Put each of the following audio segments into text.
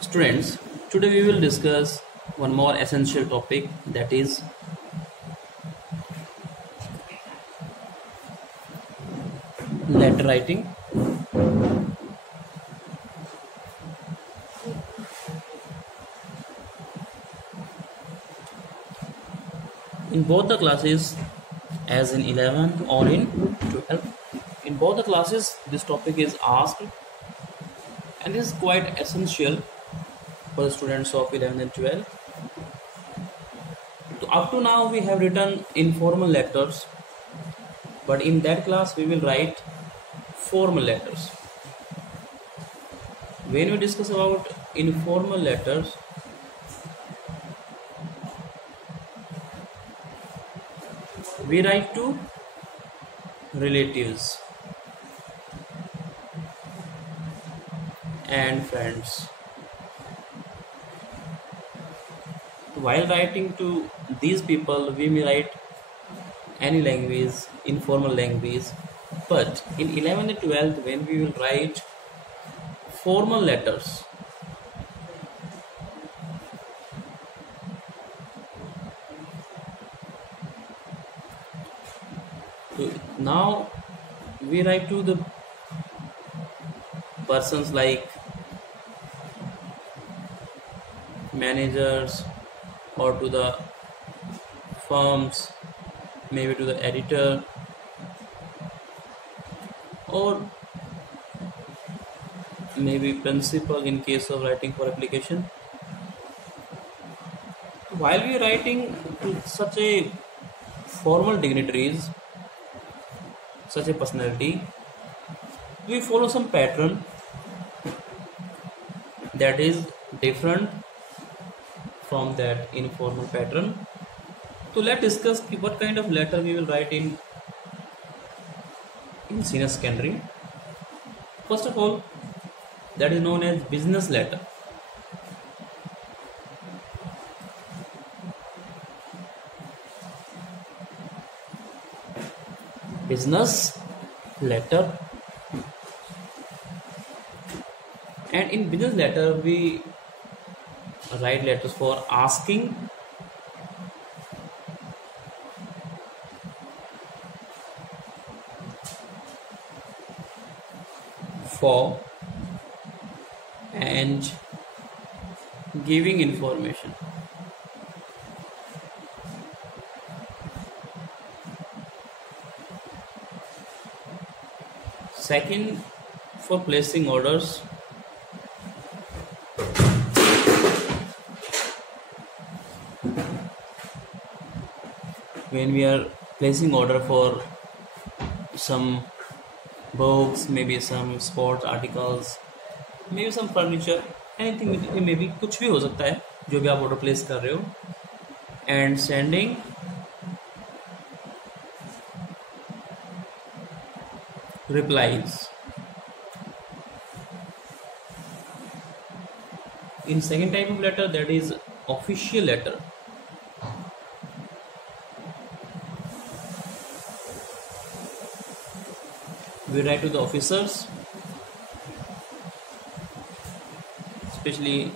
Students, today we will discuss one more essential topic, that is letter writing. In both the classes, as in 11th or in 12th, in both the classes this topic is asked, and is quite essential for the students of 11th and 12th. So up to now we have written informal letters, but in that class we will write formal letters. When we discuss about informal letters, we write to relatives and friends. While writing to these people, we may write any language, informal language, but in 11th and 12th, when we will write formal letters, so now we write to the persons like managers, or to the firms, maybe to the editor, or maybe principal in case of writing for application. While we are writing to such a formal dignitaries, such a personality, we follow some pattern that is different from that informal pattern. So let's discuss what kind of letter we will write in senior secondary. First of all, that is known as business letter. Business letter. And in business letter we write letters for asking, for, and giving information. Second, for placing orders. When we are placing order for some books, maybe some sports articles, maybe some furniture, anything, maybe कुछ भी हो सकता है जो भी आप order place कर रहे हो. And sending replies. In second type of letter, that is official letter. We write to the officers, especially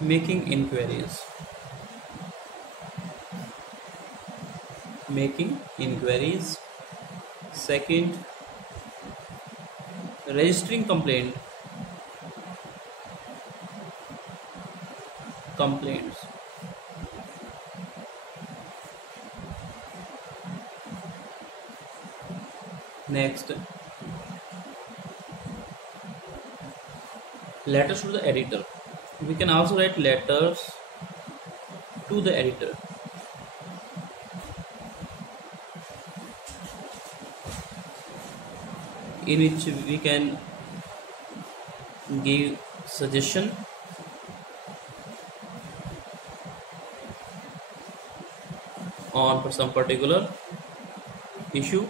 making inquiries. Second, registering complaints. Next, letters to the editor. We can also write letters to the editor. In which we can give suggestion on some particular issue,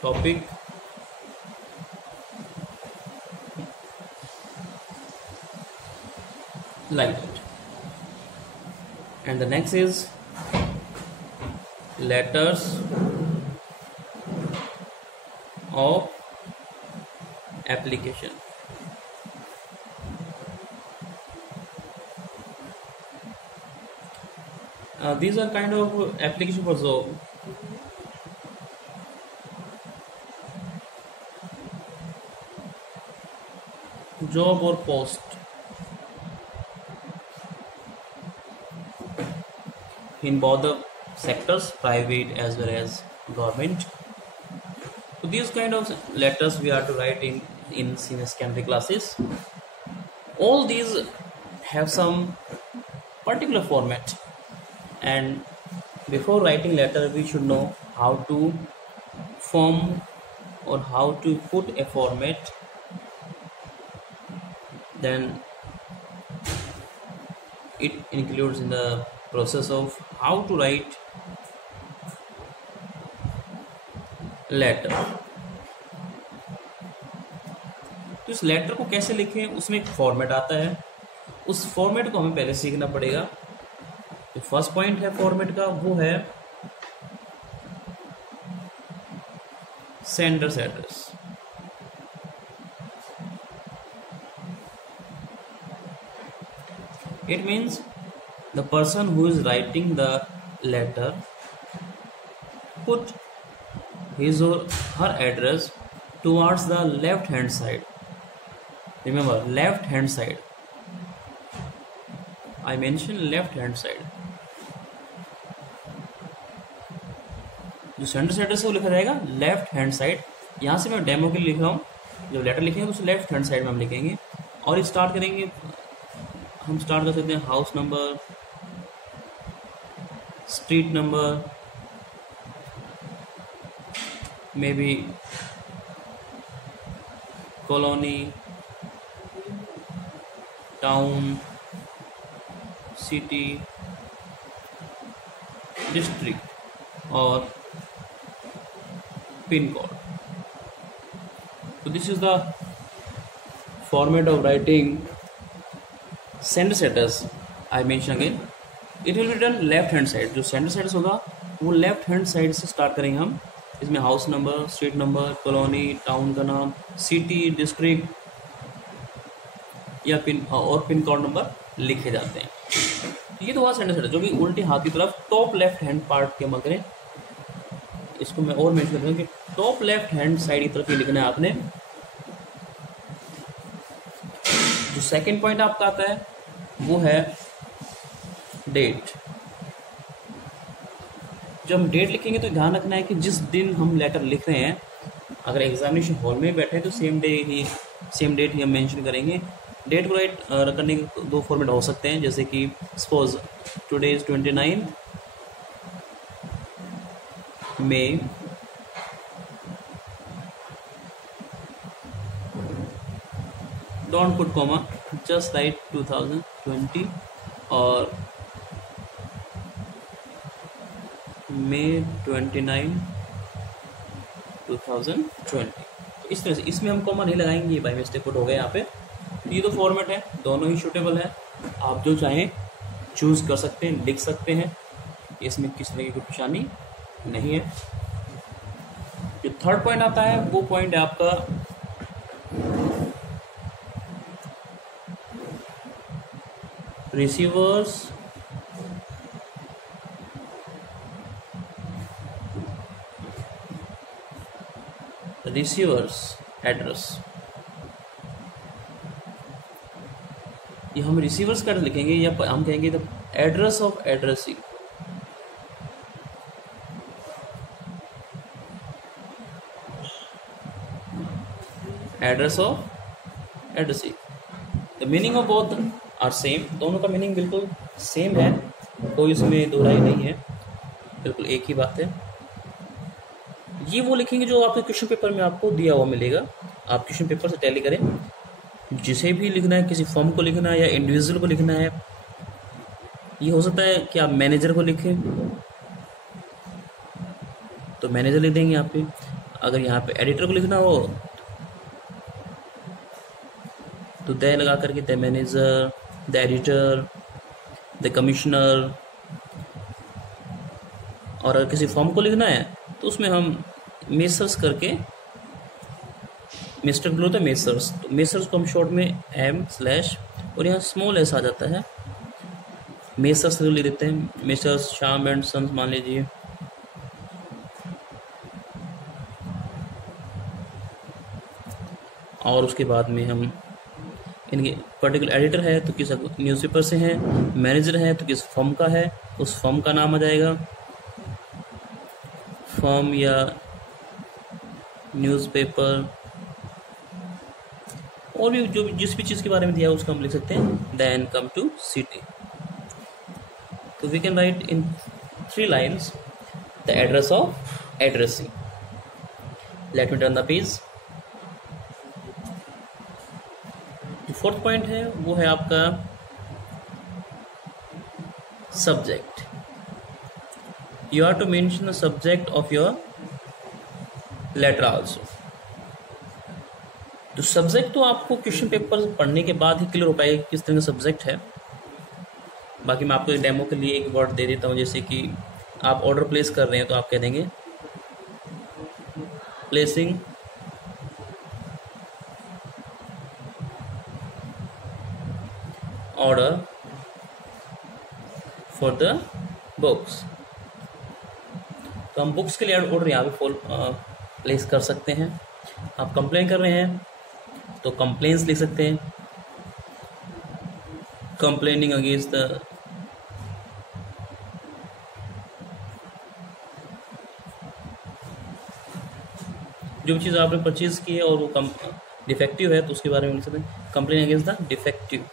topic, like that. And the next is letters of application. These are kind of application for job or post in both the sectors, private as well as government. So these kind of letters we are to write in senior secondary classes. All these have some particular format, and before writing letter we should know how to form or how to put a format. Then it includes in the process of how to write letter. तो इस letter को कैसे लिखें, उसमें एक format आता है. उस फॉर्मेट को हमें पहले सीखना पड़ेगा. तो फर्स्ट पॉइंट है फॉर्मेट का, वो है sender's address. It means the person who is writing the letter put his or her address towards the left hand side. Remember, left hand side. I mentioned left hand side. जो sender address है वो लिखा जाएगा left hand side. यहाँ से मैं demo के लिए लिख रहा हूँ. जब लेटर लिखेंगे तो उसे लेफ्ट हैंड साइड में हम लिखेंगे और स्टार्ट करेंगे. हम स्टार्ट कर सकते हैं house number, street number, may be colony, town, city, district और पिन कोड. तो this is the format of writing sender address. I mention again, it will be done left hand side. जो sender address होगा वो left hand side से start करेंगे हम. इसमें house number, street number, colony, town का नाम, सिटी, डिस्ट्रिक्ट या पिन कोड नंबर लिखे जाते हैं. ये तो हुआ सेंडर एड्रेस, जो कि उल्टे हाथ की तरफ टॉप लेफ्ट हैंड पार्ट के मत करें. इसको मैं और मेंशन करूँगा कि टॉप लेफ्ट हैंड साइड की तरफ ये लिखना है आपने. जो सेकंड पॉइंट आपका आता है वो है डेट. जब हम डेट लिखेंगे तो ध्यान रखना है कि जिस दिन हम लेटर लिख रहे हैं, अगर एग्जामिनेशन हॉल में बैठे हैं तो सेम डेट ही हम मेंशन करेंगे. डेट को राइट करने के दो फॉर्मेट हो सकते हैं, जैसे कि suppose today is 29 May, don't put comma, just write 2020 और मई 29 2020. तो इस तरह से इसमें हम कॉमा नहीं लगाएंगे, ये बाई मिस्टेक पुट हो गया यहाँ पे. तो ये तो फॉर्मेट है, दोनों ही सूटेबल है. आप जो चाहें चूज कर सकते हैं, लिख सकते हैं, इसमें किस तरह की कोई परेशानी नहीं है. जो थर्ड पॉइंट आता है वो पॉइंट है आपका रिसीवर्स एड्रेस. ये हम रिसीवर्स का लिखेंगे या हम कहेंगे the address of addressing. Address of addressing. The meaning of both are same. दोनों का मीनिंग बिल्कुल सेम है, कोई इसमें दो राय नहीं है, बिल्कुल एक ही बात है. ये वो लिखेंगे जो आपके क्वेश्चन पेपर में आपको दिया हुआ मिलेगा. आप क्वेश्चन पेपर से टैली करें. जिसे भी लिखना है, किसी फॉर्म को लिखना है या इंडिविजुअल को लिखना है, ये हो सकता है कि आप मैनेजर को लिखें तो मैनेजर लिख देंगे आप पे. अगर यहाँ पे एडिटर को लिखना हो तो द लगा करके the manager, the editor, the commissioner. और अगर किसी फॉर्म को लिखना है तो उसमें हम मेसर्स करके मिस्टर बोलो तो मेसर्स, तो मेसर्स को हम शॉर्ट में एम स्लैश और यहाँ स्मॉल एस आ जाता है, मेसर्स ले लेते हैं, मेसर्स श्याम एंड सन्स मान लीजिए। और उसके बाद में हम इनके पर्टिकुलर एडिटर है तो किस न्यूज़पेपर से है, मैनेजर है तो किस फर्म का है, उस फर्म का नाम आ जाएगा, फर्म या न्यूज़पेपर, और भी जो जिस भी चीज़ के बारे में दिया है उसका हम लिख सकते हैं। देन कम टू सिटी, तो we can write in 3 lines the address of addressing. Let me turn the page. जो 4th पॉइंट है वो है आपका subject. You are to mention the subject of your letter also. तो subject तो आपको question paper पढ़ने के बाद ही क्लियर हो पाएगा किस तरह का सब्जेक्ट है। बाकी मैं आपको डेमो के लिए एक वर्ड दे देता हूँ, जैसे कि आप ऑर्डर प्लेस कर रहे हैं तो आप कह देंगे placing order for the books. तो हम बुक्स के लिए ऑर्डर यहाँ पे प्लेस कर सकते हैं। आप कंप्लेन कर रहे हैं तो कंप्लेंट्स लिख सकते हैं, कंप्लेनिंग अगेंस्ट द जो भी चीज़ आपने परचेज की है और वो डिफेक्टिव है तो उसके बारे में लिख सकते हैं, कंप्लेन अगेंस्ट द डिफेक्टिव।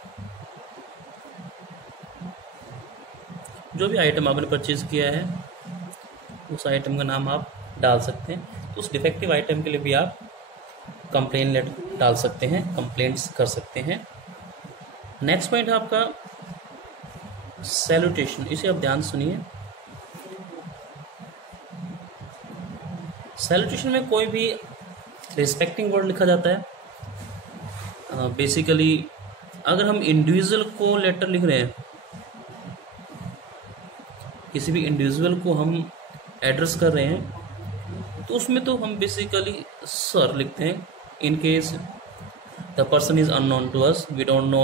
जो भी आइटम आपने परचेज किया है उस आइटम का नाम आप डाल सकते हैं। तो उस डिफेक्टिव आइटम के लिए भी आप कंप्लेन लेटर डाल सकते हैं, कंप्लेंट्स कर सकते हैं। नेक्स्ट पॉइंट है आपका सैल्यूटेशन। इसे आप ध्यान सुनिए। सैल्यूटेशन में कोई भी रिस्पेक्टिंग वर्ड लिखा जाता है। बेसिकली अगर हम इंडिविजुअल को लेटर लिख रहे हैं, किसी भी इंडिविजुअल को हम एड्रेस कर रहे हैं, तो उसमें तो हम बेसिकली सर लिखते हैं। In case the person is unknown to us, we don't know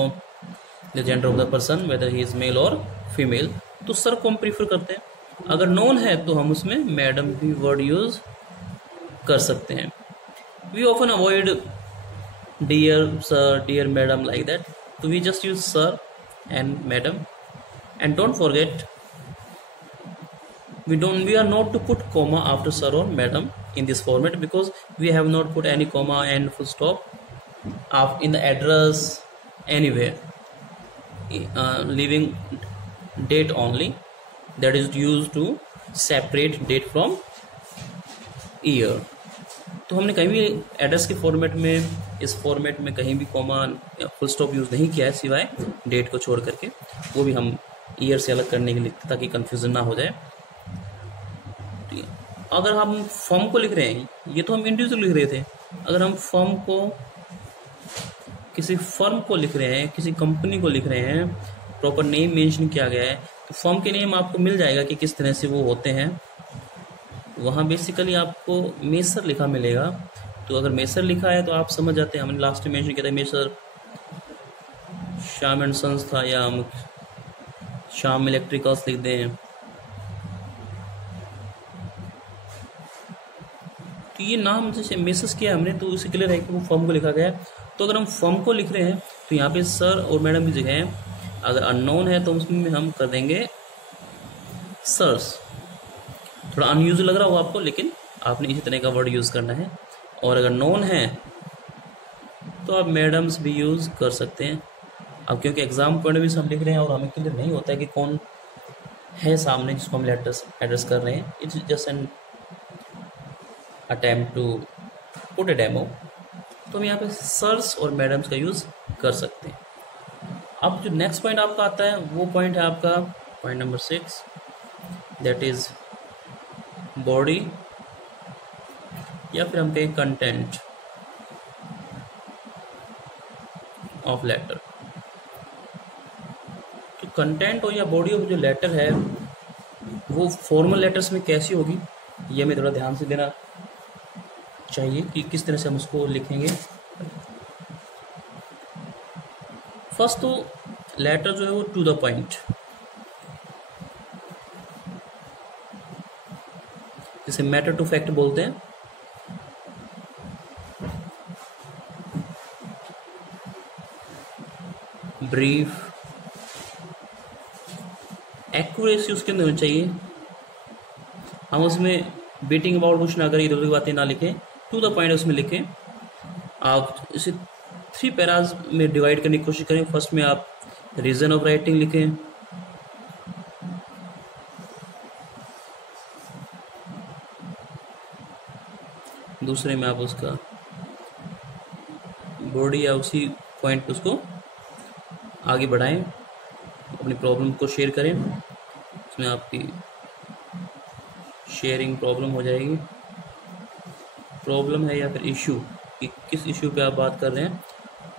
the gender of the person whether he is male और फीमेल, तो सर को हम प्रीफर करते हैं। अगर नोन है तो हम उसमें मैडम भी वर्ड यूज कर सकते हैं। We often avoid dear sir, dear madam like that, तो we just use sir and madam. And don't forget we are not to put comma after sir or madam in this format, because we have not put any comma and full stop in the address anywhere, leaving date only, that is used to separate date from year। तो हमने कहीं भी address के format में, इस format में कहीं भी कॉमा या फुल स्टॉप यूज नहीं किया है सिवाय डेट को छोड़ करके। वो भी हम ईयर से अलग करने के लिए, ताकि कंफ्यूजन ना हो जाए। अगर हम फर्म को लिख रहे हैं, ये तो हम इंडिविजुअल लिख रहे थे, अगर हम फर्म को, किसी फर्म को लिख रहे हैं, किसी कंपनी को लिख रहे हैं, प्रॉपर नेम मेंशन किया गया है, तो फर्म के नेम आपको मिल जाएगा कि किस तरह से वो होते हैं। वहाँ बेसिकली आपको मेसर लिखा मिलेगा। तो अगर मेसर लिखा है तो आप समझ जाते हैं, हमने लास्ट में मेंशन किया था मेसर श्याम एंड सन्स था, या हम श्याम इलेक्ट्रिकल्स लिख दें। तो ये नाम जैसे मेसेज किया हमने, तो उसे क्लियर है कि वो फर्म को लिखा गया है। तो अगर हम फर्म को लिख रहे हैं तो यहाँ पे सर और मैडम की जगह है। अगर अननोन है तो उसमें हम कर देंगे सर्स। थोड़ा अनयूजुअल लग रहा हो आपको, लेकिन आपने इसी तरह का वर्ड यूज़ करना है। और अगर नोन है तो आप मैडम्स भी यूज़ कर सकते हैं। अब क्योंकि एग्जाम पॉइंट भी हम लिख रहे हैं और हमें क्लियर नहीं होता है कि कौन है सामने जिसको हम लेटर्स एड्रेस कर रहे हैं, it's just an attempt to put a demo, तो हम यहाँ पे सर्स और मैडम्स का यूज़ कर सकते हैं। अब जो नेक्स्ट पॉइंट आपका आता है वो पॉइंट है आपका point number 6, that is body, या फिर हम कहें कंटेंट ऑफ लेटर। तो कंटेंट और या बॉडी ऑफ जो लेटर है वो फॉर्मल लेटर्स में कैसी होगी, ये मैं थोड़ा ध्यान से देना चाहिए कि किस तरह से हम उसको लिखेंगे। फर्स्ट तो लेटर जो है वो टू द पॉइंट, जिसे मैटर टू फैक्ट बोलते हैं। ब्रीफ, एक्यूरेसी उसके अंदर होनी चाहिए। हम उसमें बीटिंग अबाउट कुछ ना करें, इधर उधर की बातें ना लिखें, टू द पॉइंट उसमें लिखें। आप इसे 3 पैराज में डिवाइड करने की कोशिश करें। फर्स्ट में आप रीजन ऑफ राइटिंग लिखें, दूसरे में आप उसका बॉडी या उसी पॉइंट पे उसको आगे बढ़ाएं, अपनी प्रॉब्लम को शेयर करें। उसमें आपकी शेयरिंग प्रॉब्लम हो जाएगी, प्रॉब्लम है या फिर इशू, कि किस इशू पे आप बात कर रहे हैं।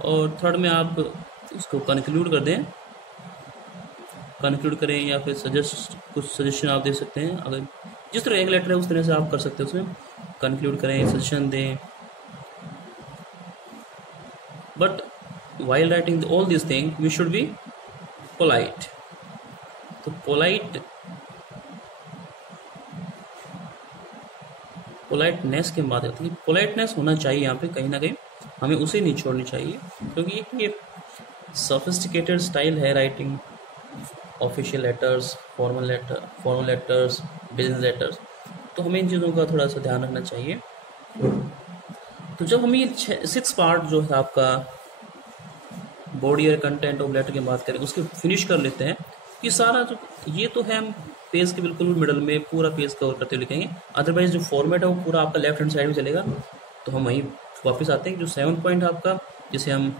और थर्ड में आप उसको कंक्लूड कर दें, कंक्लूड करें या फिर कुछ सजेशन आप दे सकते हैं। अगर जिस तरह एक लेटर है उस तरह से आप कर सकते हैं, उसमें कंक्लूड करें, सजेशन दें। But while writing all these things we should be polite। तो पोलाइटनेस की बात आती है, पोलाइटनेस होना चाहिए यहाँ पे कहीं ना कहीं, हमें उसे नहीं छोड़नी चाहिए, क्योंकि ये सोफिस्टिकेटेड स्टाइल है writing, official letters, formal letters, business letters, तो हमें इन चीज़ों का थोड़ा सा ध्यान रखना चाहिए। तो जब हम ये 6 पार्ट जो है आपका बॉडी और कंटेंट ऑफ लेटर की बात करें, उसके फिनिश कर लेते हैं कि सारा जो ये तो है, हम पेज के बिल्कुल मिडल में पूरा पेज कवर करते हुए लिखेंगे। अदरवाइज जो फॉर्मेट है वो पूरा आपका लेफ्ट हैंड साइड में चलेगा। तो हम वहीं वापस आते हैं, जो 7 पॉइंट है आपका, जिसे हम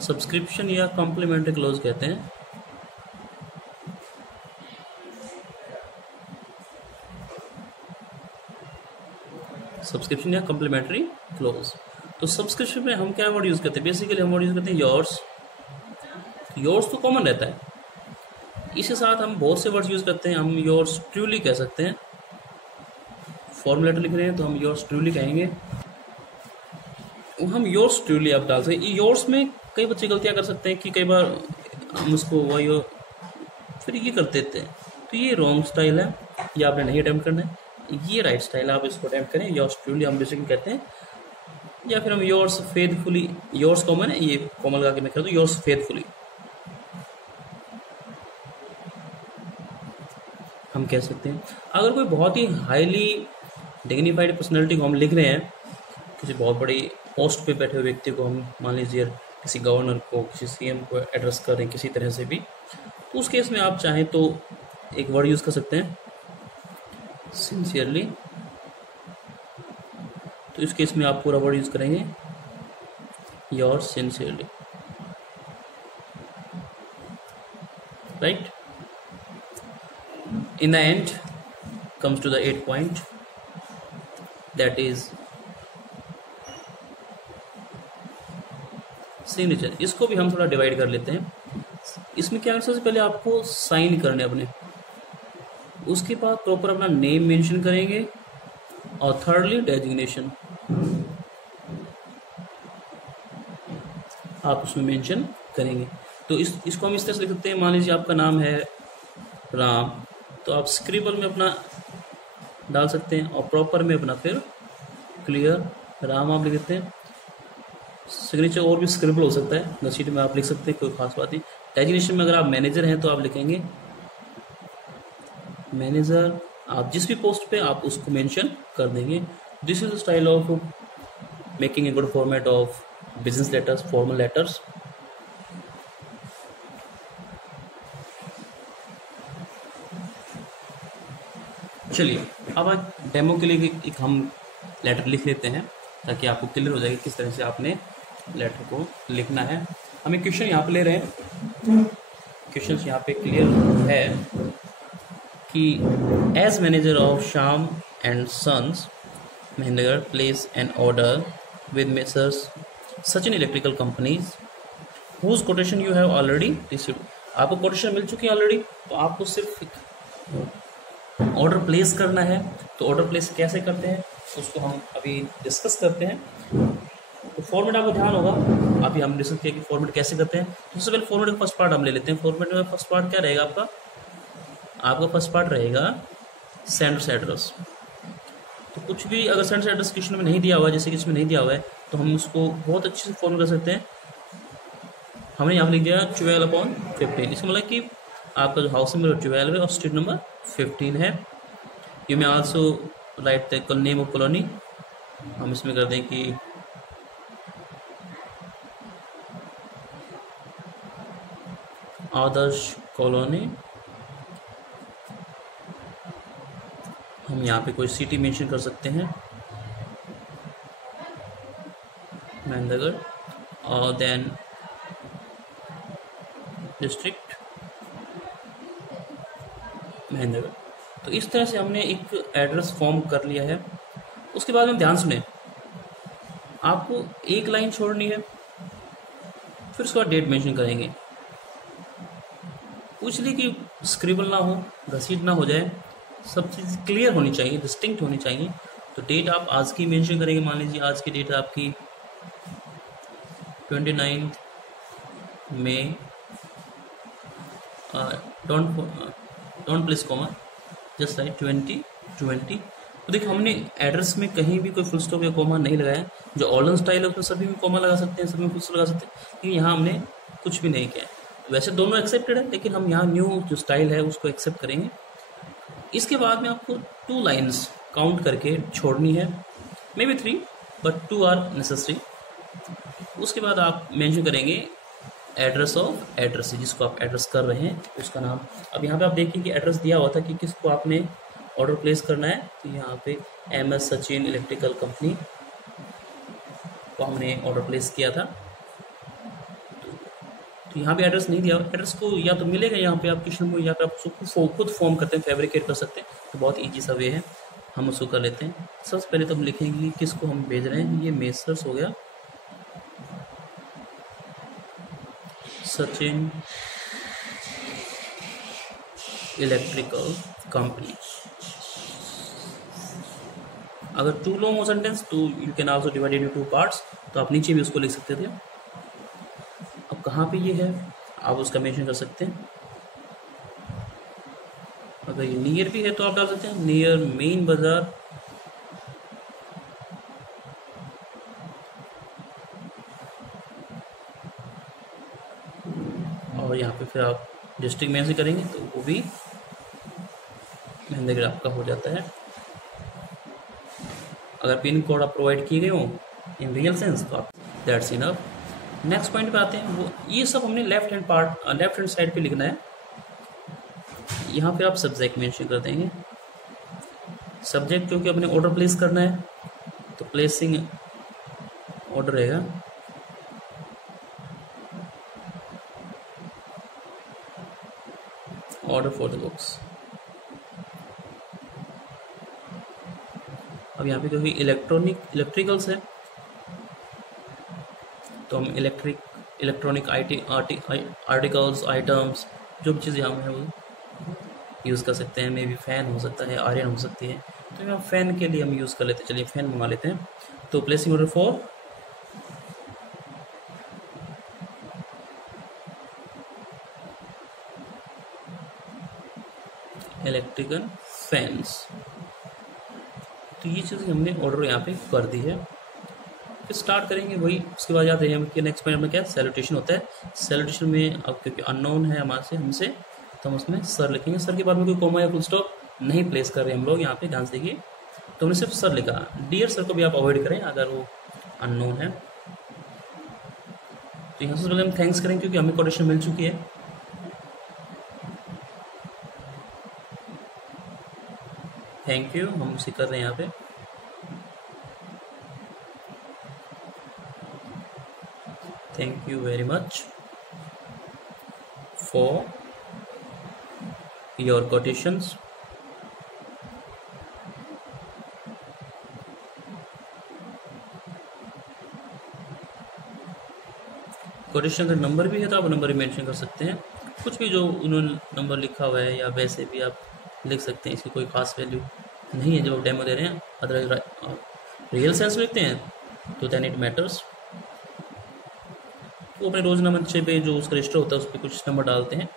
सब्सक्रिप्शन या कॉम्प्लीमेंट्री क्लोज कहते हैं। सब्सक्रिप्शन या कॉम्प्लीमेंट्री क्लोज। तो सब्सक्रिप्शन में हम क्या वर्ड यूज करते हैं, बेसिकली हम वर्ड यूज करते हैं योर्स। योर्स तो कॉमन रहता है, इसके साथ हम बहुत से वर्ड्स यूज करते हैं। हम योर्स ट्रूली कह सकते हैं, फॉर्मल लेटर लिख रहे हैं तो हम योर्स ट्रूली कहेंगे। हम योर्स ट्रूली आप डाल सकते हैं। योर्स में कई बच्चे गलतियां कर सकते हैं कि कई बार हम उसको वही फिर ये कर देते हैं, तो ये रॉन्ग स्टाइल है, ये आपने नहीं अटेम्प्ट करना है। ये राइट स्टाइल है, आप इसको अटेम्प्ट करें। योर्स ट्रूली हम बेसिकली कहते हैं, या फिर हम योर्स फेथफुली, योर्स कॉमन है, ये कॉमन लगा के मैं कर दूं योर्स फेथफुली हम कह सकते हैं। अगर कोई बहुत ही हाईली डिग्निफाइड पर्सनैलिटी को हम लिख रहे हैं, किसी बहुत बड़ी पोस्ट पे बैठे हुए व्यक्ति को हम मान लीजिए किसी गवर्नर को, किसी सीएम को एड्रेस कर रहे हैं किसी तरह से भी, तो उस केस में आप चाहें तो एक वर्ड यूज कर सकते हैं, सिंसियरली। तो इस केस में आप पूरा वर्ड यूज करेंगे, yours sincerely, right. In the end comes to the 8th point, that is signature। इसको भी हम थोड़ा डिवाइड कर लेते हैं। इसमें क्या है, सबसे पहले आपको साइन करने अपने, उसके बाद प्रॉपर अपना नेम मेंशन करेंगे, और थर्डली डेजिग्नेशन आप उसमें मेंशन करेंगे। तो इसको हम इस तरह से लिख सकते हैं, मान लीजिए आपका नाम है राम, तो आप स्क्रिबल में अपना डाल सकते हैं, और प्रॉपर में अपना फिर क्लियर राम आप लिख देते हैं। सिग्नेचर और भी स्क्रिबल हो सकता है, रसीद में आप लिख सकते हैं, कोई खास बात नहीं। डेजिग्नेशन में अगर आप मैनेजर हैं तो आप लिखेंगे मैनेजर, आप जिस भी पोस्ट पे आप उसको मेंशन कर देंगे। This is the style of making a good format of business letters, formal letters. चलिए अब आज डेमो के लिए एक हम लेटर लिख लेते हैं, ताकि आपको क्लियर हो जाएगा किस तरह से आपने लेटर को लिखना है। हम एक क्वेश्चन यहाँ पे ले रहे हैं, क्वेश्चन यहाँ पे क्लियर है कि as manager of Shyam and sons Mahendragarh place an order with messrs Sachin electrical companies whose quotation you have already received. आपको कोटेशन मिल चुकी है ऑलरेडी, तो आपको सिर्फ ऑर्डर प्लेस करना है तो ऑर्डर प्लेस कैसे करते हैं उसको हम अभी डिस्कस करते हैं। तो फॉर्मेट आपको ध्यान होगा, अभी हम डिस्कस किया कि फॉर्मेट कैसे करते हैं। तो सबसे पहले फॉर्मेट का फर्स्ट पार्ट हम ले लेते हैं। फॉर्मेट में फर्स्ट पार्ट क्या रहेगा आपका फर्स्ट पार्ट रहेगा सेंडर्स एड्रेस। तो कुछ भी अगर सेंडर्स एड्रेस क्वेश्चन में नहीं दिया हुआ है, जैसे कि इसमें नहीं दिया हुआ है, तो हम उसको बहुत अच्छे से फॉर्मेट कर सकते हैं। हमने यहाँ लिख दिया 12/15। इसका मतलब कि आपका जो हाउस नंबर 12 है और स्ट्रीट नंबर 15 है। You may also right the name of colony. हम इसमें कर दें कि आदर्श कॉलोनी। हम यहाँ पे कोई सिटी मेंशन कर सकते हैं, महेंद्रगढ़, और देन डिस्ट्रिक्ट महेंद्रगढ़। तो इस तरह से हमने एक एड्रेस फॉर्म कर लिया है। उसके बाद में ध्यान सुने, आपको एक लाइन छोड़नी है, फिर उसके बाद डेट मेंशन करेंगे। पूछ ली कि स्क्रिबल ना हो, घसीट ना हो जाए, सब चीज़ क्लियर होनी चाहिए, डिस्टिंक्ट होनी चाहिए। तो डेट आप आज की मेंशन करेंगे। मान लीजिए आज की डेट आपकी 29 मई। Don't place comma, just write 2020। तो देखिए हमने एड्रेस में कहीं भी कोई फुल स्टॉप या कॉमा नहीं लगाया। जो ऑनलाइन स्टाइल है उसमें सभी में कॉमा लगा सकते हैं, सभी में फुल स्टॉप लगा सकते हैं, लेकिन यहाँ हमने कुछ भी नहीं किया। वैसे दोनों एक्सेप्टेड है, लेकिन हम यहाँ न्यू जो स्टाइल है उसको एक्सेप्ट करेंगे। इसके बाद में आपको 2 लाइन्स काउंट करके छोड़नी है, may be 3 but 2 are necessary. उसके बाद आप मेंशन करेंगे एड्रेस ऑफ एड्रेस, जिसको आप एड्रेस कर रहे हैं उसका नाम। अब यहाँ पे आप देखिए कि एड्रेस दिया हुआ था कि किसको आपने ऑर्डर प्लेस करना है। तो यहाँ पे MS सचिन इलेक्ट्रिकल कंपनी को हमने ऑर्डर प्लेस किया था। तो यहाँ पे एड्रेस नहीं दिया, एड्रेस को या तो मिलेगा यहाँ पे आप क्वेश्चन को, या पे आप उसको खुद फॉर्म करते हैं, फैब्रिकेट कर सकते हैं। तो बहुत ईजी सा वे है, हम उसको कर लेते हैं। सबसे पहले तो हम लिखेंगे कि किसको हम भेज रहे हैं। ये मेसर्स हो गया सचिन इलेक्ट्रिकल कंपनी। अगर टू लॉन्ग हो सेंटेंस तो you can also divide into 2 parts, तो आप नीचे भी उसको लिख सकते थे। अब कहाँ पे ये है आप उसका मेंशन कर सकते हैं। अगर ये नियर भी है तो आप डाल सकते हैं नियर मेन बाजार, और यहाँ पे फिर आप डिस्ट्रिक्ट में से करेंगे तो वो भी महेंद्रगढ़ आपका हो जाता है। अगर पिन कोड आप प्रोवाइड किए गए हो इन रियल सेंस तो आप दैट्स इनफ। नेक्स्ट पॉइंट पे आते हैं, वो ये सब हमने लेफ्ट हैंड साइड पे लिखना है। यहाँ पे आप सब्जेक्ट मेंशन कर देंगे। सब्जेक्ट क्योंकि अपने ऑर्डर प्लेस करना है तो प्लेसिंग ऑर्डर रहेगा। Order for the books. अब यहाँ पे क्योंकि इलेक्ट्रिकल्स है तो हम इलेक्ट्रॉनिक आर्टिकल्स, आइटम्स, जो भी चीज़ यहाँ है वो यूज़ कर सकते हैं। मे बी फैन हो सकता है, आयरन हो सकती है, तो यहाँ फैन के लिए हम यूज़ कर लेते हैं। चलिए फैन मंगा लेते हैं। तो placing order for electrical fans. तो ये चीज़ हमने ऑर्डर यहाँ पे कर दी है। फिर स्टार्ट करेंगे वही। उसके बाद जाते हैं कि नेक्स्ट पॉइंट में क्या सैल्यूटेशन होता है। सैल्यूटेशन में अब क्योंकि अननोन है हमसे तो हम उसमें सर लिखेंगे। सर के बाद में कोई कोमा या फुल स्टॉप नहीं प्लेस कर रहे हम लोग, यहाँ पे ध्यान से देखिए। तो हमने सिर्फ सर लिखा। डियर सर को भी आप अवॉइड करें अगर वो अननोन है। तो यहाँ से पहले हम थैंक्स करें क्योंकि हमें कोटेशन मिल चुकी है। थैंक यू हम उसे कर रहे हैं यहाँ पे। Thank you very much for your quotations. Quotation का नंबर भी है तो आप नंबर भी मेंशन कर सकते हैं। कुछ भी जो उन्होंने नंबर लिखा हुआ है या वैसे भी आप लिख सकते हैं, इसकी कोई खास वैल्यू नहीं है जब डेमो दे रहे हैं। अदरवाइज रियल सेल्स में लिखते हैं तो देन इट मैटर्स। वो अपने रोजनामचे पे जो उसका रजिस्टर होता है उस पर कुछ नंबर डालते हैं।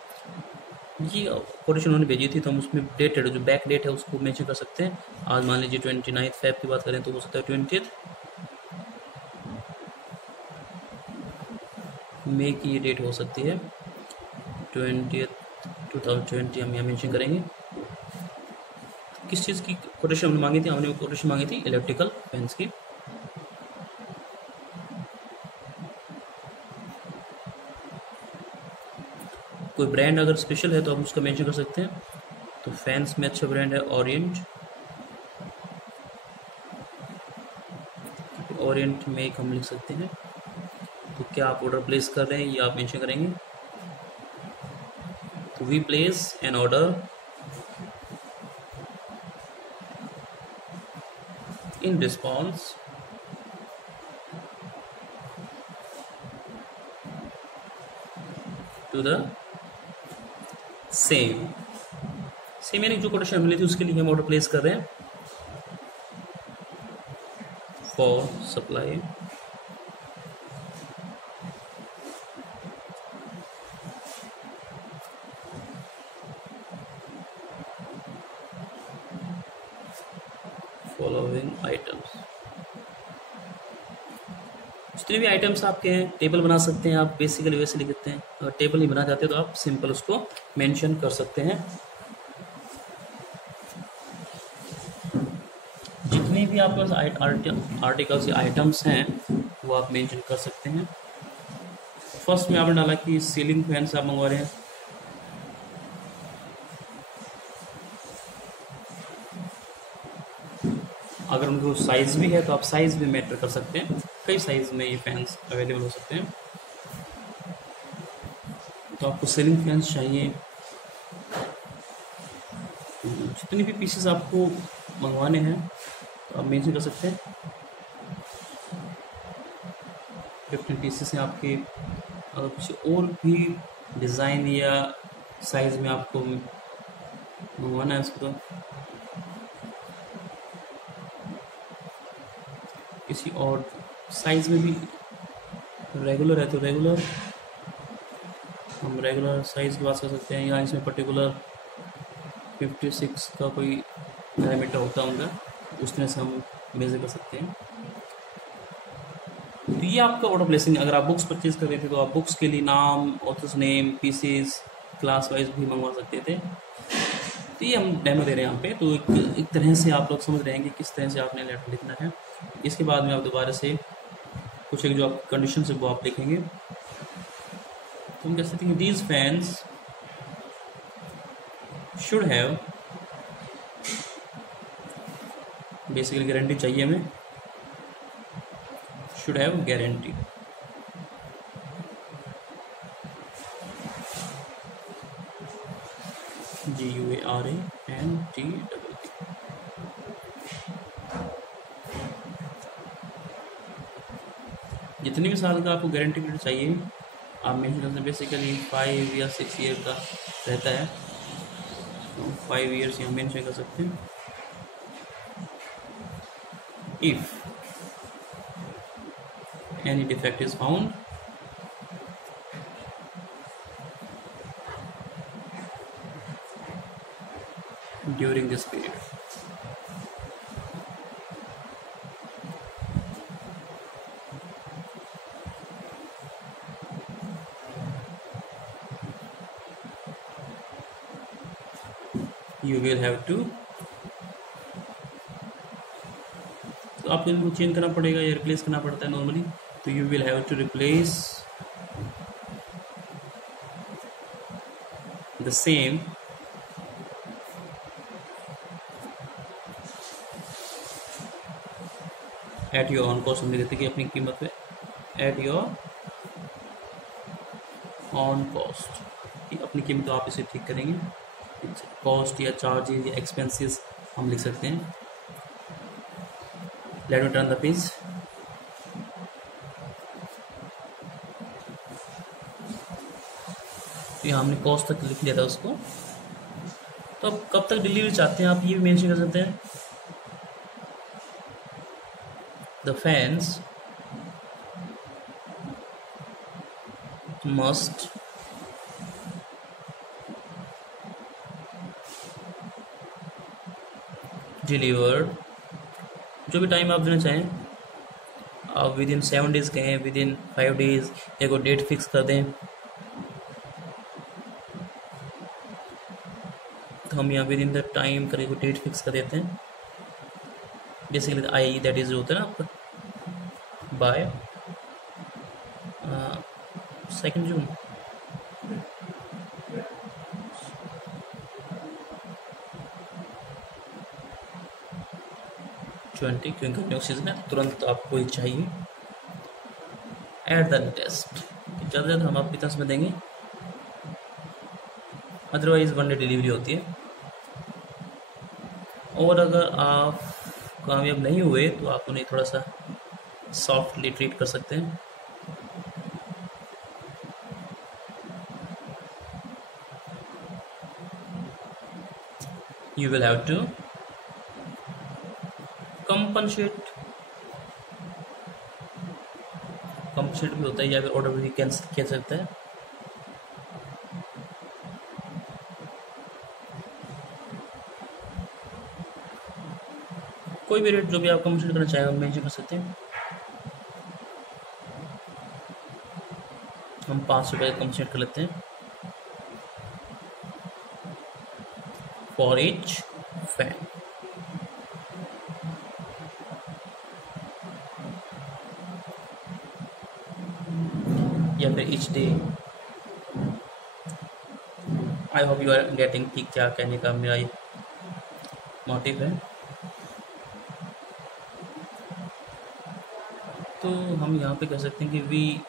ये कोटेशन उन्होंने भेजी थी तो हम उसमें डेटेड जो बैक डेट है उसको मेंशन कर सकते हैं। आज मान लीजिए 29 फेब की बात करें तो हो सकता है 20 मई की ये डेट हो सकती है, 2020 हम यहाँ मेंशन करेंगे। किस चीज़ की कोटेशन हमने मांगी थी? हमने कोटेशन मांगी थी इलेक्ट्रिकल फैंस की। कोई ब्रांड अगर स्पेशल है तो हम उसका मेंशन कर सकते हैं। तो फैंस में अच्छा ब्रांड है ओरिएंट। ओरिएंट में एक हम लिख सकते हैं। तो क्या आप ऑर्डर प्लेस कर रहे हैं ये आप मेंशन करेंगे। तो we place an order in response to the same यानी जो कोटेशन मिली थी उसके लिए हम ऑर्डर प्लेस कर रहे हैं फॉर सप्लाई फॉलोइंग आइटम्स। जितने भी आइटम्स आपके हैं टेबल बना सकते हैं आप, बेसिकली वैसे लिख देते हैं। अगर टेबल नहीं बना चाहते तो आप सिंपल उसको मेंशन कर सकते हैं। जितने भी आपके पास आर्टिकल्स या आइटम्स हैं वो आप मेंशन कर सकते हैं। फर्स्ट में आपने डाला कि सीलिंग फैंस आप मंगवा रहे हैं। अगर उनको साइज भी है तो आप साइज भी मैटर कर सकते हैं। कई साइज में ये फैंस अवेलेबल हो सकते हैं। तो आपको सीलिंग फैंस चाहिए, जितने भी पीसेस आपको मंगवाने हैं तो आप मेंशन कर सकते हैं। 15 पीसेस हैं आपके। अगर कुछ और भी डिज़ाइन या साइज में आपको मंगवाना है उसको, किसी और साइज में भी रेगुलर है तो रेगुलर हम रेगुलर साइज की बात कर सकते हैं। या इसमें पर्टिकुलर 56 का कोई डायमीटर होता है उनका, उस तरह से हम मेजर कर सकते हैं। तो ये आपका ऑर्डर प्लेसिंग। अगर आप बुक्स परचेज कर रहे थे तो आप बुक्स के लिए नाम, author's name, pieces, class wise भी मंगवा सकते थे। तो ये हम डेमो दे रहे हैं यहाँ पे। तो एक तरह से आप लोग समझ रहे हैं कि किस तरह से आपने लेटर लिखना है। इसके बाद में आप दोबारा से कुछ एक जो आप कंडीशन है वो आप लिखेंगे। तो हम कह सकते हैं these fans should have, basically guarantee चाहिए हमें, शुड हैव गारंटी। GUARANTEE। जितनी भी साल का आपको गारंटी पीरियड चाहिए आप मेंशन करते हैं। बेसिकली 5 या 6 ईयर का रहता है, तो 5 ईयर्स यहाँ मेंशन कर सकते हैं। If any defect is found during this period, you will have to, तो आपको इनको चेंज करना पड़ेगा या रिप्लेस करना पड़ता है नॉर्मली। तो you will have to replace the same at your own cost. हम लिखते कि अपनी कीमत पे एट योर ऑन कॉस्ट, अपनी कीमत आप इसे ठीक करेंगे। कॉस्ट या चार्जेस या एक्सपेंसेस हम लिख सकते हैं। Late me turn the page. यहाँ हमने कॉस्ट तक लिख लिया था उसको। तो अब कब तक डिलीवरी चाहते हैं आप ये भी मेंशन कर सकते हैं। द फैंस मस्ट डिलीवर्ड, जो भी टाइम आप देना चाहें, आप विद इन 7 डेज कहें, विद इन 5 डेज, या कोई डेट फिक्स कर दें। तो हम यहाँ विद इन द टाइम करके कोई डेट फिक्स कर देते हैं। बेसिकली आई दैट इज जो होता है ना आपका बाय 2 जून। क्योंकि न्यू सीजन है तुरंत आपको ही चाहिए। एट द टेस्ट ज़्यादा से ज़्यादा हम आपको इतना समय देंगे, अदरवाइज 1 डे डिलीवरी होती है। और अगर आप कामयाब नहीं हुए तो आप उन्हें थोड़ा सा सॉफ्टली ट्रीट कर सकते हैं। You will have to compensate भी होता है, या फिर ऑर्डर भी कैंसिल किया जाता है। कोई भी रेट जो भी आप कंपनसेट करना चाहें हम मेंशन कर सकते हैं। हम 5 रुपये कंपनसेट कर लेते हैं फॉर ईच फैन। या फिर each day. I hope you are getting कि क्या कहने का मेरा ये मोटिव है। तो हम यहाँ पे कह सकते हैं कि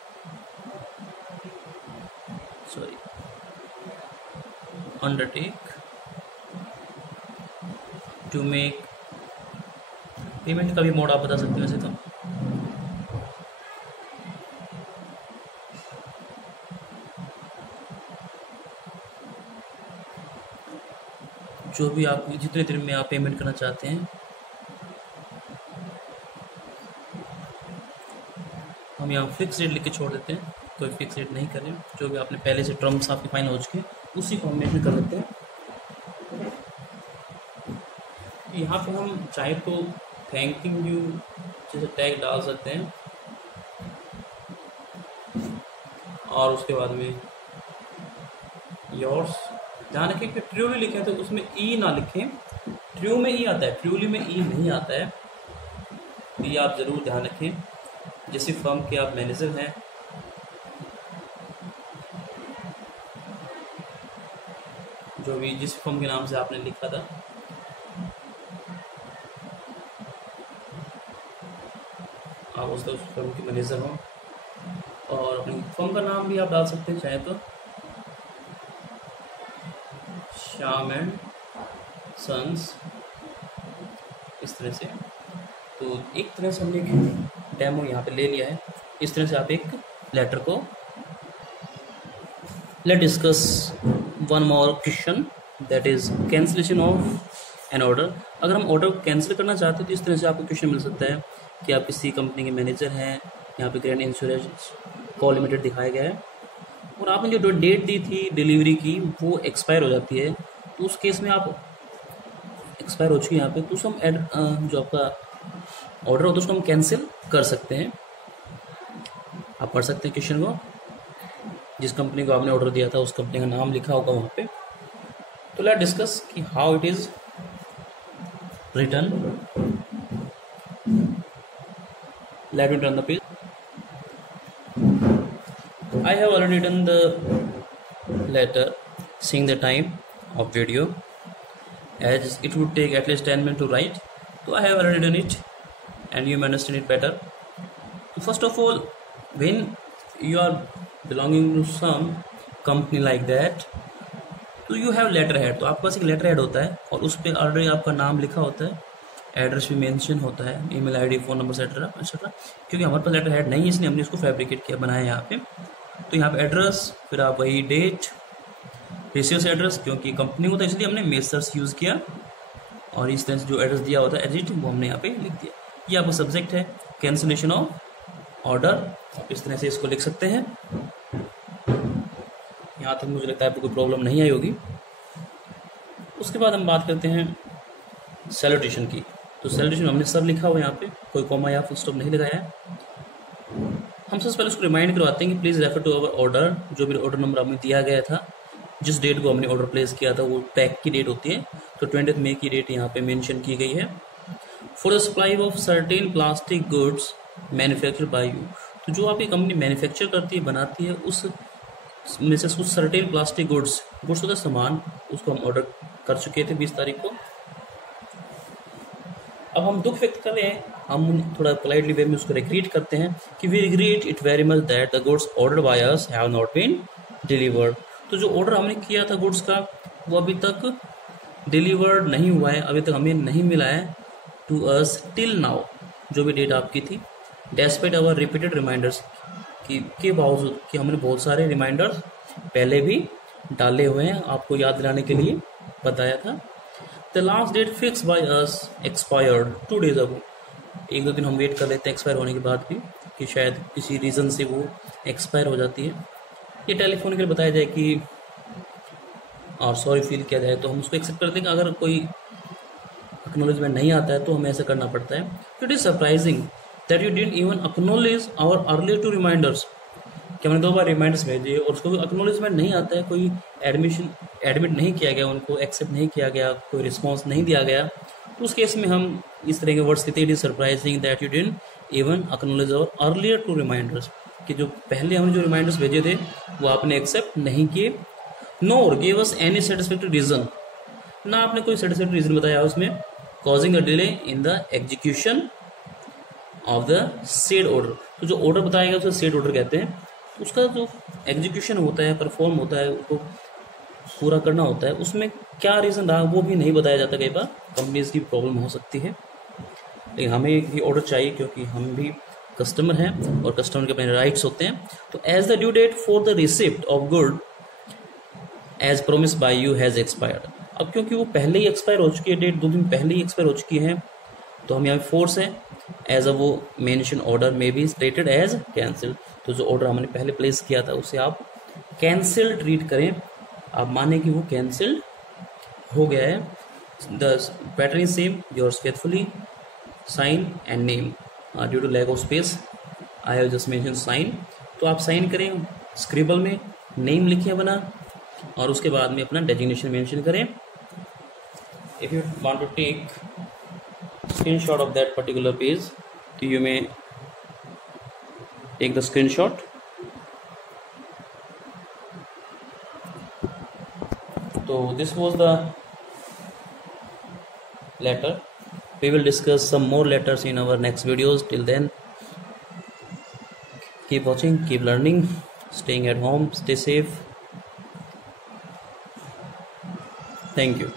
अंडरटेक टू मेक पेमेंट का भी मोड आप बता सकते हैं वैसे तो। जो भी आप जितने दिन में आप पेमेंट करना चाहते हैं हम यहाँ फिक्स रेट लिख के छोड़ देते हैं, कोई फिक्स रेट नहीं करें। जो भी आपने पहले से टर्म्स आपके फाइनल हो चुके हैं उसी को हम मेंशन कर देते हैं। यहाँ पे हम चाहे तो थैंकिंग यू जैसे टैग डाल सकते हैं, और उसके बाद में योर्स। ध्यान रखें कि ट्रूली लिखें तो उसमें ई ना लिखें, ट्रू में ई आता है, ट्रूली में ई नहीं आता है। तो ये आप ज़रूर ध्यान रखें। जैसे फर्म के आप मैनेजर हैं, जो भी जिस फर्म के नाम से आपने लिखा था आप उसका उस फर्म के मैनेजर हो, और अपनी फर्म का नाम भी आप डाल सकते हैं चाहे तो श्याम एंड सन्स, इस तरह से। तो एक तरह से हमने एक डेमो यहाँ पे ले लिया है। इस तरह से आप एक लेटर को let discuss one more question that is cancellation of an order. अगर हम ऑर्डर कैंसिल करना चाहते हैं तो इस तरह से आपको क्वेश्चन मिल सकता है कि आप किसी कंपनी के मैनेजर हैं, यहाँ पे ग्रैंड इंश्योरेंस को लिमिटेड दिखाया गया है, और आपने जो डेट दी थी डिलीवरी की वो एक्सपायर हो जाती है। तो उस केस में आप एक्सपायर हो चुकी है यहाँ पे, तो उसको हम जो आपका ऑर्डर होता है उसको हम कैंसिल कर सकते हैं। आप पढ़ सकते हैं क्वेश्चन को, जिस कंपनी को आपने ऑर्डर दिया था उस कंपनी का नाम लिखा होगा वहाँ पे। तो लेट डिस्कस कि how it is return. Late me turn the page. I have already done the letter, seeing the time of video, as it would take at least 10 minutes to write. So I have already done it, and you may understand it better. So first of all, when you are belonging to some company like that, तो you have letterhead। तो आपके पास एक letterhead होता है और उस पर already आपका नाम लिखा होता है, एड्रेस भी मेंशन होता है, email ID, phone number etcetera etcetera. क्योंकि हमारे पास लेटरहेड नहीं है इसलिए हमने इसको फैब्रिकेट किया, बनाया यहाँ पे। तो यहाँ पे एड्रेस, फिर आप वही डेट, रिसीव्स एड्रेस, क्योंकि कंपनी को था इसलिए हमने मेसर्स यूज़ किया, और इस तरह से जो एड्रेस दिया होता है एजिट वो हमने यहाँ पे लिख दिया। ये आपका सब्जेक्ट है, कैंसिलेशन ऑफ ऑर्डर, इस तरह से इसको लिख सकते हैं। यहाँ तक मुझे लगता है आपको कोई प्रॉब्लम नहीं आई होगी। उसके बाद हम बात करते हैं सैल्यूटेशन की। तो सैल्यूटेशन हमने सब लिखा हुआ है, यहाँ पे कोई कॉमा या फुल स्टॉप नहीं लगाया है। हम सबसे पहले उसको रिमाइंड करवाते हैं कि please refer to our order, जो भी ऑर्डर नंबर हमें दिया गया था, जिस डेट को हमने ऑर्डर प्लेस किया था वो पैक की डेट होती है, तो 20 मई की डेट यहाँ पे मेंशन की गई है। For the supply of certain plastic goods manufacture by you, तो जो आपकी कंपनी मैन्युफैक्चर करती है, बनाती है, उस में से कुछ सर्टेन प्लास्टिक गुड्स होता है सामान, उसको हम ऑर्डर कर चुके थे 20 तारीख को। अब हम दुख व्यक्त कर रहे हैं, हम थोड़ा पोलाइटली वे में उसको रिग्रेट करते हैं कि we regret it very much that the goods ordered by us have not been delivered. तो जो ऑर्डर हमने किया था गुड्स का वो अभी तक डिलीवर्ड नहीं हुआ है, अभी तक हमें नहीं मिला है टू अस टिल नाउ, जो भी डेट आपकी थी। डेस्पाइट आवर रिपीटेड रिमाइंडर्स, के बावजूद कि हमने बहुत सारे रिमाइंडर्स पहले भी डाले हुए हैं, आपको याद दिलाने के लिए बताया था। The last date fix by us expired 2 days ago, 1-2 दिन हम वेट कर लेते हैं एक्सपायर होने के बाद भी, कि शायद किसी रीज़न से वो एक्सपायर हो जाती है। ये टेलीफोन के लिए बताया जाए कि और सॉरी फील किया जाए तो हम उसको एक्सेप्ट कर देंगे। अगर कोई एक्नोलेजमेंट नहीं आता है तो हमें ऐसा करना पड़ता है। It is surprising that you didn't even acknowledge our earlier 2 reminders, कि हमने 2 बार रिमाइंडर्स भेजे और उसको एक्नोलेजमेंट नहीं आता है, कोई एडमिट नहीं किया गया, उनको एक्सेप्ट नहीं किया गया, कोई रिस्पॉन्स नहीं दिया गया, तो उस केस में हम इस तरह के वर्ड्स कहते हैं, it is surprising that you didn't even acknowledge our earlier 2 reminders, कि जो पहले हमने जो रिमाइंडर्स भेजे थे वो आपने एक्सेप्ट नहीं किए। Nor give us any satisfactory reason, ना आपने कोई सेटिस्फैक्टरी रीजन बताया उसमें, causing a delay in the execution of the said order. तो जो ऑर्डर बताया गया उसे सेड ऑर्डर कहते हैं, उसका जो एग्जीक्यूशन होता है, परफॉर्म होता है, उसको पूरा करना होता है, उसमें क्या रीज़न रहा वो भी नहीं बताया जाता। कई बार कंपनीज की प्रॉब्लम हो सकती है, लेकिन हमें ये ऑर्डर चाहिए क्योंकि हम भी कस्टमर हैं और कस्टमर के अपने राइट्स होते हैं। तो as the due date for the receipt of good as promise by you has expired, अब क्योंकि वो पहले ही एक्सपायर हो चुकी है, डेट 2 दिन पहले ही एक्सपायर हो चुकी है, तो हम यहाँ फोर्स है एज अ वो मेंशन ऑर्डर में बी स्टेटेड एज कैंसिल। तो जो ऑर्डर हमने पहले प्लेस किया था उसे आप कैंसिल ट्रीट करें, आप माने कि वो कैंसिल्ड हो गया है। The pattern is same, yours faithfully, sign and name. Due to lack of space I have just mention sign, तो आप साइन करें, स्क्रिबल में नेम लिखिए बना, और उसके बाद में अपना डेजिग्नेशन मेंशन करें। If you want to take screenshot of that particular page, so you may take the screenshot. So this was the letter. We will discuss some more letters in our next videos. Till then, keep watching, keep learning, staying at home, stay safe. Thank you.